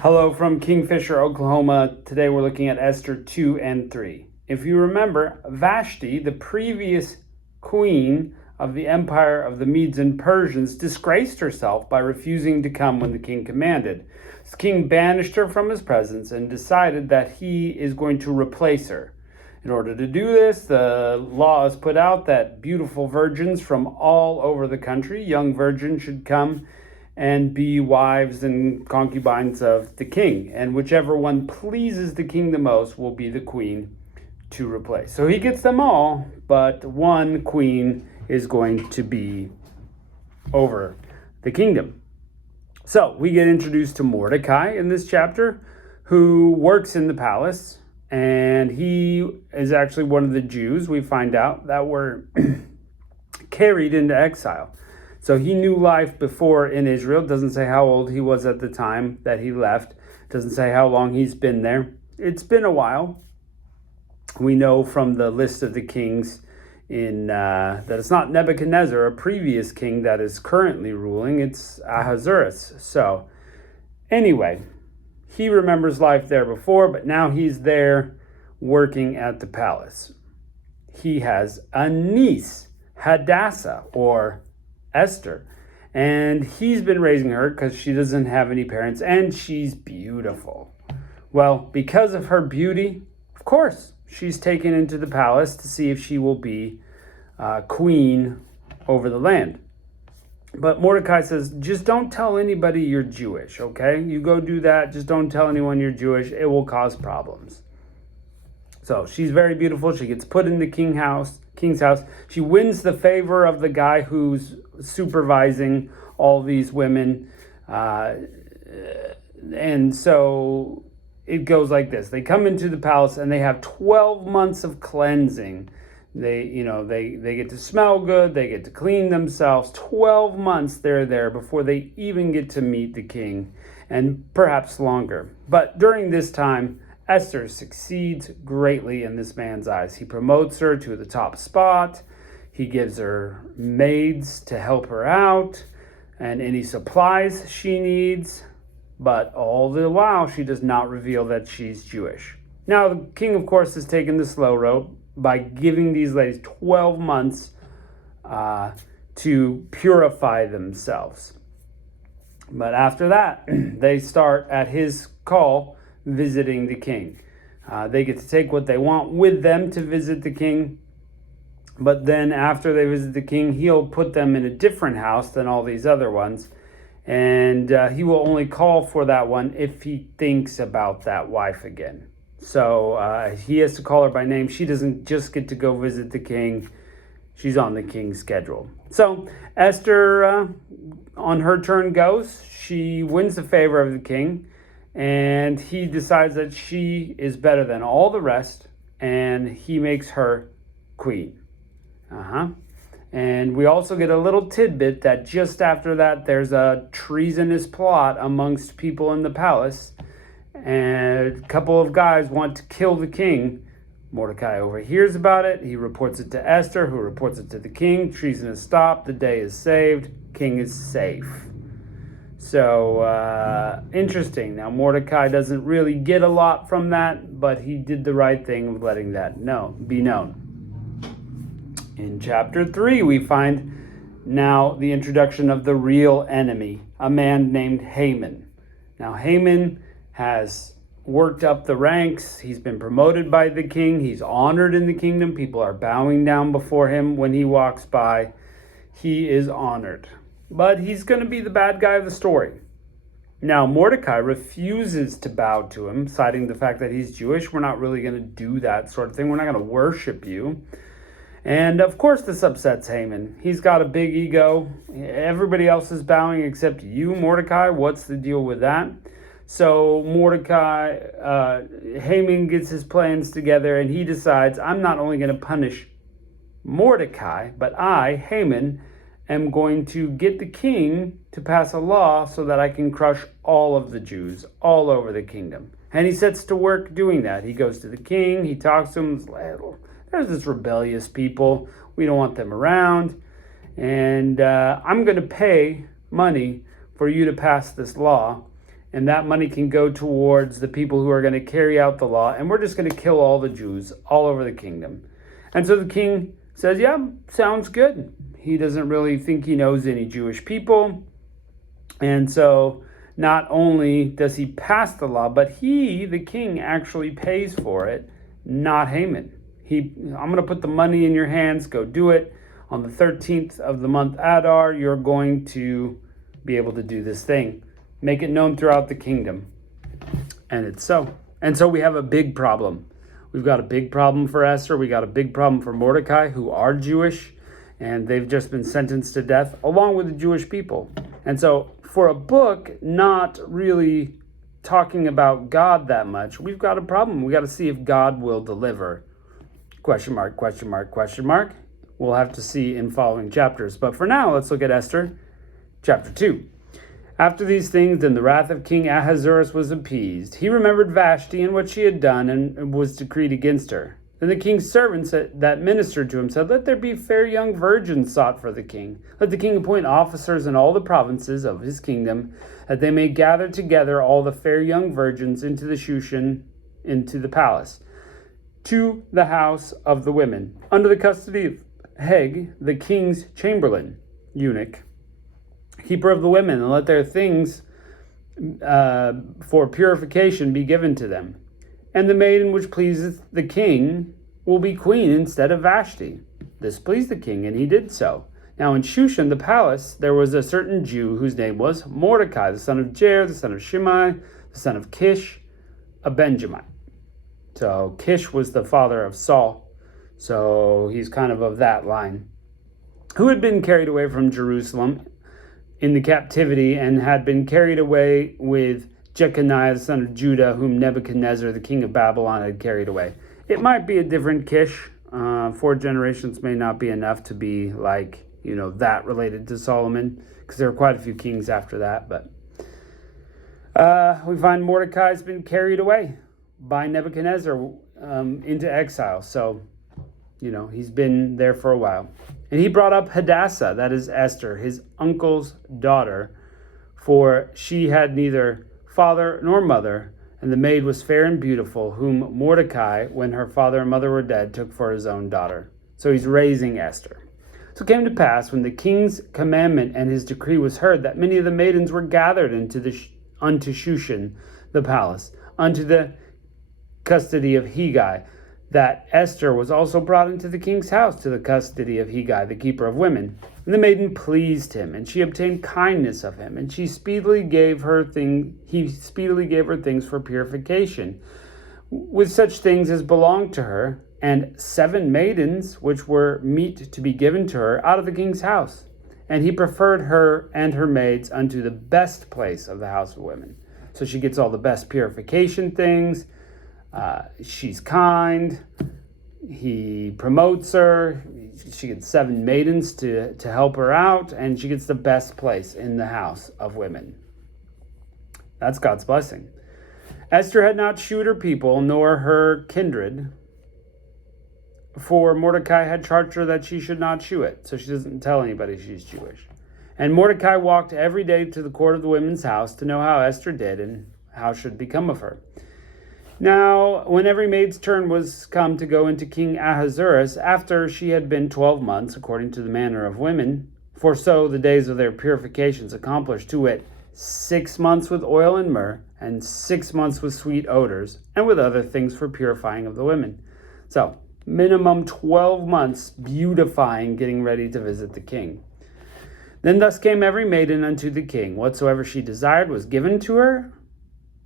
Hello from Kingfisher, Oklahoma. Today we're looking at Esther 2 and 3. If you remember, Vashti, the previous queen of the empire of the Medes and Persians, disgraced herself by refusing to come when the king commanded. The king banished her from his presence and decided that he is going to replace her. In order to do this, the law is put out that beautiful virgins from all over the country, young virgins, should come and be wives and concubines of the king. And whichever one pleases the king the most will be the queen to replace. So he gets them all, but one queen is going to be over the kingdom. So we get introduced to Mordecai in this chapter, who works in the palace, and he is actually one of the Jews, we find out, that were carried into exile. So he knew life before in Israel. Doesn't say how old he was at the time that he left. Doesn't say how long he's been there. It's been a while. We know from the list of the kings that it's not Nebuchadnezzar, a previous king that is currently ruling. It's Ahasuerus. So anyway, he remembers life there before, but now he's there working at the palace. He has a niece, Hadassah, or Esther, and he's been raising her because she doesn't have any parents, and she's beautiful. Well, because of her beauty, of course, she's taken into the palace to see if she will be queen over the land. But Mordecai says, just don't tell anybody you're Jewish, okay? You go do that, just don't tell anyone you're Jewish. It will cause problems. So she's very beautiful. She gets put in the king's house. She wins the favor of the guy who's supervising all these women. And so it goes like this. They come into the palace and they have 12 months of cleansing. They get to smell good. They get to clean themselves. 12 months they're there before they even get to meet the king, and perhaps longer. But during this time, Esther succeeds greatly in this man's eyes. He promotes her to the top spot. He gives her maids to help her out and any supplies she needs. But all the while, she does not reveal that she's Jewish. Now, the king, of course, has taken the slow road by giving these ladies 12 months to purify themselves. But after that, they start at his call visiting the king. They get to take what they want with them to visit the king. But then after they visit the king, he'll put them in a different house than all these other ones. And he will only call for that one if he thinks about that wife again. So he has to call her by name. She doesn't just get to go visit the king. She's on the king's schedule. So Esther, on her turn, goes. She wins the favor of the king. And he decides that she is better than all the rest. And he makes her queen. And we also get a little tidbit that just after that, there's a treasonous plot amongst people in the palace. And a couple of guys want to kill the king. Mordecai overhears about it. He reports it to Esther, who reports it to the king. Treason is stopped. The day is saved. King is safe. So, interesting. Now, Mordecai doesn't really get a lot from that, but he did the right thing of letting that be known. In chapter 3, we find now the introduction of the real enemy, a man named Haman. Now, Haman has worked up the ranks. He's been promoted by the king. He's honored in the kingdom. People are bowing down before him when he walks by. He is honored. But he's going to be the bad guy of the story. Now, Mordecai refuses to bow to him, citing the fact that he's Jewish. We're not really going to do that sort of thing. We're not going to worship you. And of course this upsets Haman. He's got a big ego. Everybody else is bowing except you, Mordecai. What's the deal with that? So Haman gets his plans together, and he decides, I'm not only going to punish Mordecai, but I, Haman, am going to get the king to pass a law so that I can crush all of the Jews all over the kingdom. And he sets to work doing that. He goes to the king, he talks to him, there's this rebellious people, we don't want them around, and I'm going to pay money for you to pass this law, and that money can go towards the people who are going to carry out the law, and we're just going to kill all the Jews all over the kingdom. And so the king says, yeah, sounds good. He doesn't really think he knows any Jewish people. And so not only does he pass the law, but he, the king, actually pays for it, not Haman. I'm going to put the money in your hands, go do it. On the 13th of the month Adar, you're going to be able to do this thing. Make it known throughout the kingdom. And it's so. And so we have a big problem. We've got a big problem for Esther. We got a big problem for Mordecai, who are Jewish, and they've just been sentenced to death along with the Jewish people. And so for a book not really talking about God that much, we've got a problem. We got to see if God will deliver. Question mark, question mark, question mark. We'll have to see in following chapters. But for now, let's look at Esther chapter 2. After these things, then the wrath of King Ahasuerus was appeased. He remembered Vashti and what she had done, and was decreed against her. Then the king's servants that ministered to him said, let there be fair young virgins sought for the king. Let the king appoint officers in all the provinces of his kingdom, that they may gather together all the fair young virgins into the Shushan, into the palace, to the house of the women, under the custody of Heg, the king's chamberlain, eunuch, keeper of the women, and let their things for purification be given to them. And the maiden which pleaseth the king will be queen instead of Vashti. This pleased the king, and he did so. Now in Shushan, the palace, there was a certain Jew whose name was Mordecai, the son of Jair, the son of Shimei, the son of Kish, a Benjamite. So Kish was the father of Saul. So he's kind of that line, who had been carried away from Jerusalem in the captivity, and had been carried away with Jeconiah, the son of Judah, whom Nebuchadnezzar, the king of Babylon, had carried away. It might be a different Kish. 4 generations may not be enough to be like, that related to Solomon, because there are quite a few kings after that. But we find Mordecai's been carried away by Nebuchadnezzar into exile. So, he's been there for a while. And he brought up Hadassah, that is Esther, his uncle's daughter, for she had neither father nor mother, and the maid was fair and beautiful, whom Mordecai, when her father and mother were dead, took for his own daughter. So he's raising Esther. So it came to pass, when the king's commandment and his decree was heard, that many of the maidens were gathered unto Shushan, the palace, unto the custody of Hegai, that Esther was also brought into the king's house to the custody of Hegai, the keeper of women. And the maiden pleased him, and she obtained kindness of him, and he speedily gave her things for purification, with such things as belonged to her, and 7 maidens, which were meet to be given to her out of the king's house. And he preferred her and her maids unto the best place of the house of women. So she gets all the best purification things. She's kind. He promotes her. She gets 7 maidens to help her out, and she gets the best place in the house of women. That's God's blessing. Esther had not shewed her people, nor her kindred, for Mordecai had charged her that she should not shew it, so she doesn't tell anybody she's Jewish. And Mordecai walked every day to the court of the women's house to know how Esther did and how should become of her. Now, when every maid's turn was come to go into King Ahasuerus, after she had been 12 months, according to the manner of women, for so the days of their purifications accomplished, to wit, 6 months with oil and myrrh, and 6 months with sweet odors, and with other things for purifying of the women. So, minimum 12 months beautifying, getting ready to visit the king. Then thus came every maiden unto the king. Whatsoever she desired was given to her,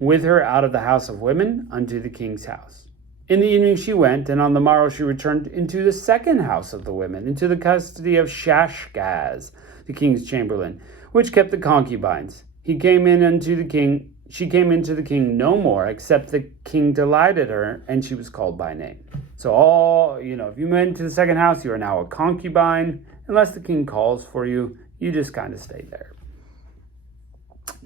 with her out of the house of women unto the king's house. In the evening she went, and on the morrow she returned into the second house of the women, into the custody of Shashgaz, the king's chamberlain, which kept the concubines. She came into the king no more, except the king delighted her, and she was called by name. So if you went to the second house, you are now a concubine. Unless the king calls for you, you just kind of stay there.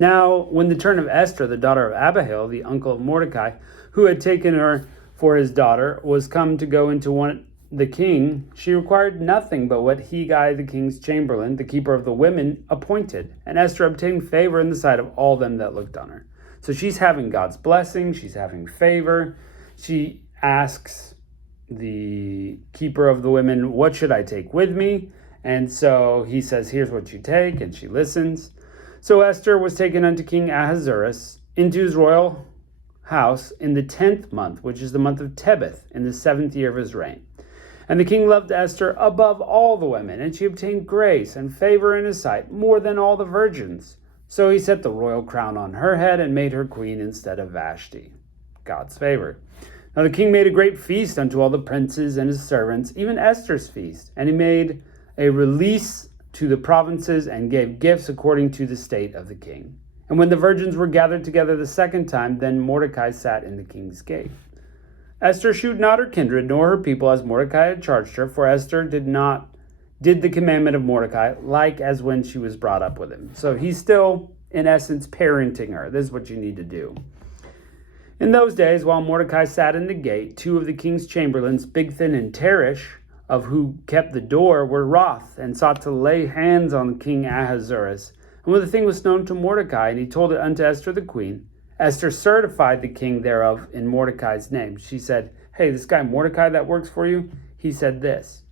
Now, when the turn of Esther, the daughter of Abihail, the uncle of Mordecai, who had taken her for his daughter, was come to go into the king, she required nothing but what Hegai, the king's chamberlain, the keeper of the women, appointed. And Esther obtained favor in the sight of all them that looked on her. So she's having God's blessing. She's having favor. She asks the keeper of the women, what should I take with me? And so he says, here's what you take. And she listens. So Esther was taken unto King Ahasuerus into his royal house in the 10th month, which is the month of Tebeth, in the 7th year of his reign. And the king loved Esther above all the women, and she obtained grace and favor in his sight more than all the virgins. So he set the royal crown on her head and made her queen instead of Vashti. God's favor. Now the king made a great feast unto all the princes and his servants, even Esther's feast. And he made a release to the provinces and gave gifts according to the state of the king. And when the virgins were gathered together the second time, then Mordecai sat in the king's gate. Esther shewed not her kindred nor her people as Mordecai had charged her, for Esther did the commandment of Mordecai, like as when she was brought up with him. So he's still, in essence, parenting her. This is what you need to do. In those days, while Mordecai sat in the gate, two of the king's chamberlains, Bigthan and Teresh, of who kept the door, were wroth, and sought to lay hands on King Ahasuerus. And when the thing was known to Mordecai, and he told it unto Esther the queen, Esther certified the king thereof in Mordecai's name. She said, hey, this guy Mordecai that works for you, he said this.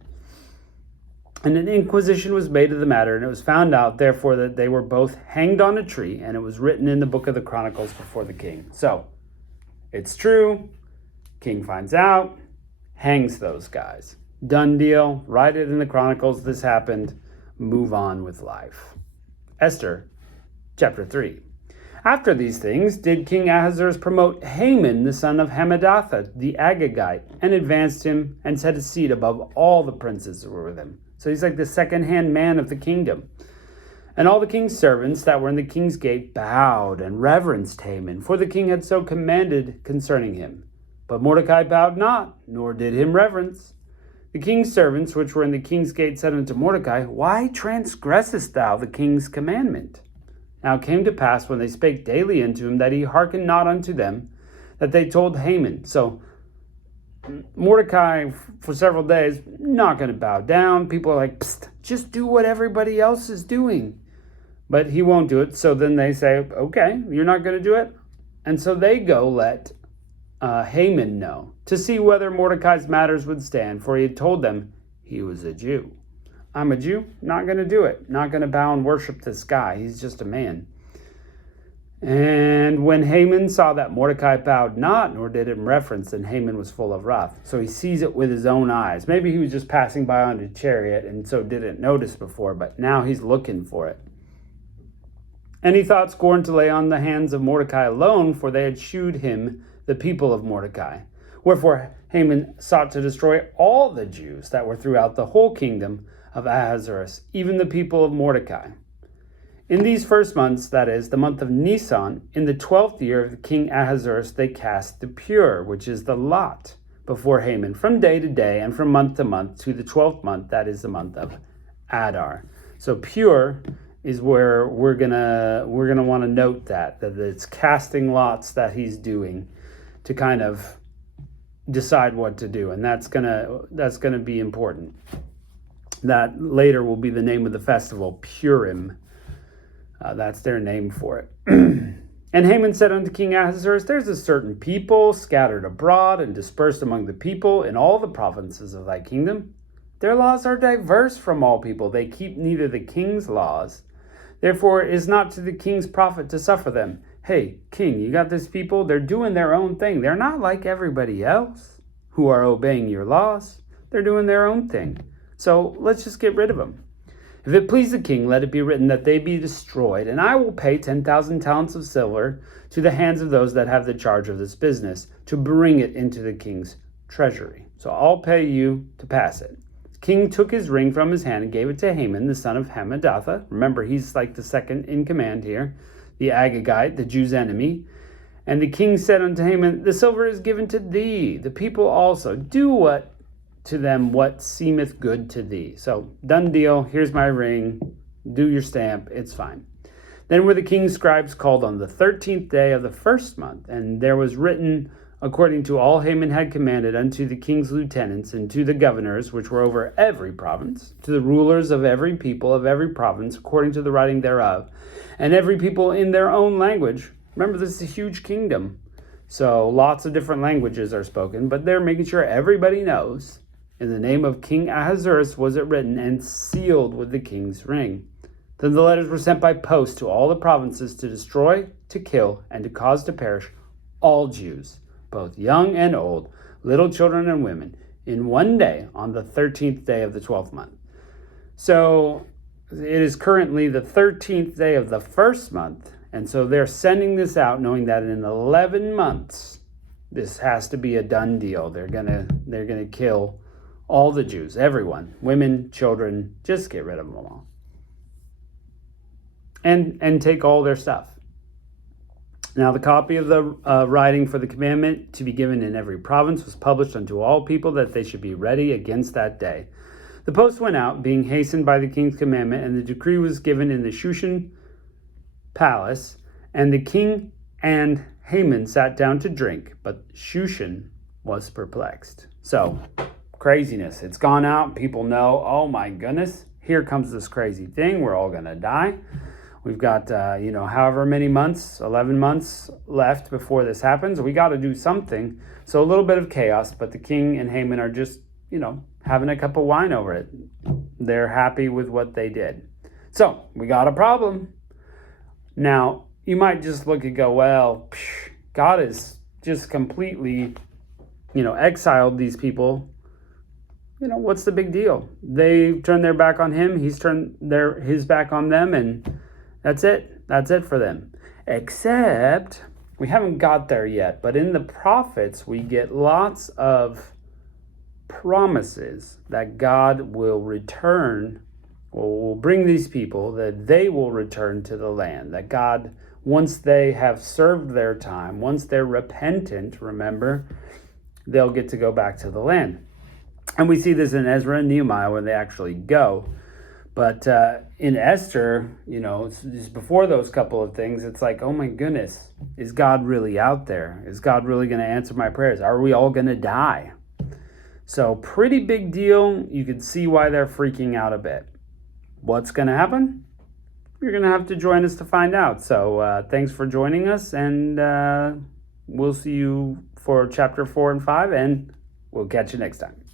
And an inquisition was made of the matter, and it was found out, therefore, that they were both hanged on a tree, and it was written in the book of the Chronicles before the king. So, it's true. King finds out, hangs those guys. Done deal. Write it in the Chronicles. This happened. Move on with life. Esther, chapter 3. After these things did King Ahasuerus promote Haman, the son of Hammedatha, the Agagite, and advanced him and set his seat above all the princes that were with him. So he's like the second-hand man of the kingdom. And all the king's servants that were in the king's gate bowed and reverenced Haman, for the king had so commanded concerning him. But Mordecai bowed not, nor did him reverence. The king's servants which were in the king's gate said unto Mordecai, why transgressest thou the king's commandment? Now it came to pass, when they spake daily unto him, that he hearkened not unto them, that they told Haman. So Mordecai, for several days, not going to bow down. People are like, psst, just do what everybody else is doing. But he won't do it. So then they say, okay, you're not going to do it? And so they go let Haman know, to see whether Mordecai's matters would stand, for he had told them he was a Jew. I'm a Jew, not going to do it. Not going to bow and worship this guy. He's just a man. And when Haman saw that Mordecai bowed not, nor did him reverence, then Haman was full of wrath. So he sees it with his own eyes. Maybe he was just passing by on a chariot and so didn't notice before, but now he's looking for it. And he thought scorn to lay on the hands of Mordecai alone, for they had shewed him the people of Mordecai. Wherefore Haman sought to destroy all the Jews that were throughout the whole kingdom of Ahasuerus, even the people of Mordecai. In these first months, that is, the month of Nisan, in the 12th year of King Ahasuerus, they cast the pur, which is the lot, before Haman, from day to day and from month to month, to the 12th month, that is the month of Adar. So pur is where we're gonna want to note that it's casting lots that he's doing to kind of decide what to do, and that's gonna be important. That later will be the name of the festival, Purim. That's their name for it. And Haman said unto King Ahasuerus, there's a certain people scattered abroad and dispersed among the people in all the provinces of thy kingdom. Their laws are diverse from all people. They keep neither the king's laws. Therefore it is not to the king's profit to suffer them. Hey, king, you got this people, they're doing their own thing. They're not like everybody else who are obeying your laws. They're doing their own thing. So let's just get rid of them. If it please the king, let it be written that they be destroyed, and I will pay 10,000 talents of silver to the hands of those that have the charge of this business, to bring it into the king's treasury. So I'll pay you to pass it. The king took his ring from his hand and gave it to Haman, the son of Hammedatha. Remember, he's like the second in command here, the Agagite, the Jews' enemy. And the king said unto Haman, the silver is given to thee, the people also. Do to them what seemeth good to thee. So, done deal. Here's my ring. Do your stamp. It's fine. Then were the king's scribes called on the 13th day of the first month, and there was written, according to all Haman had commanded, unto the king's lieutenants and to the governors, which were over every province, to the rulers of every people of every province, according to the writing thereof, and every people in their own language, Remember, this is a huge kingdom. So lots of different languages are spoken, but they're making sure everybody knows. In the name of King Ahasuerus was it written and sealed with the king's ring. Then the letters were sent by post to all the provinces to destroy, to kill, and to cause to perish all Jews, both young and old, little children and women, in one day on the 13th day of the 12th month. So it is currently the 13th day of the first month, and so they're sending this out knowing that in 11 months, this has to be a done deal. They're gonna kill all the Jews, everyone, women, children, just get rid of them all. And take all their stuff. Now the copy of the writing for the commandment to be given in every province was published unto all people that they should be ready against that day. The post went out, being hastened by the king's commandment, and the decree was given in the Shushan palace, and the king and Haman sat down to drink, but Shushan was perplexed. So, craziness. It's gone out. People know, oh my goodness, here comes this crazy thing. We're all going to die. We've got, however many months, 11 months left before this happens. We got to do something. So a little bit of chaos, but the king and Haman are just, having a cup of wine over it. They're happy with what they did. So we got a problem. Now, you might just look and go, well, God has just completely, exiled these people. What's the big deal? They turned their back on him. He's turned his back on them, and that's it. That's it for them. Except we haven't got there yet. But in the prophets, we get lots of promises that God will return, or will bring these people, that they will return to the land. That God, once they have served their time, once they're repentant, remember, they'll get to go back to the land. And we see this in Ezra and Nehemiah when they actually go. But in Esther, just before those couple of things, it's like, oh my goodness, is God really out there? Is God really going to answer my prayers? Are we all going to die? So pretty big deal. You can see why they're freaking out a bit. What's going to happen? You're going to have to join us to find out. So thanks for joining us, and we'll see you for chapter 4 and 5, and we'll catch you next time.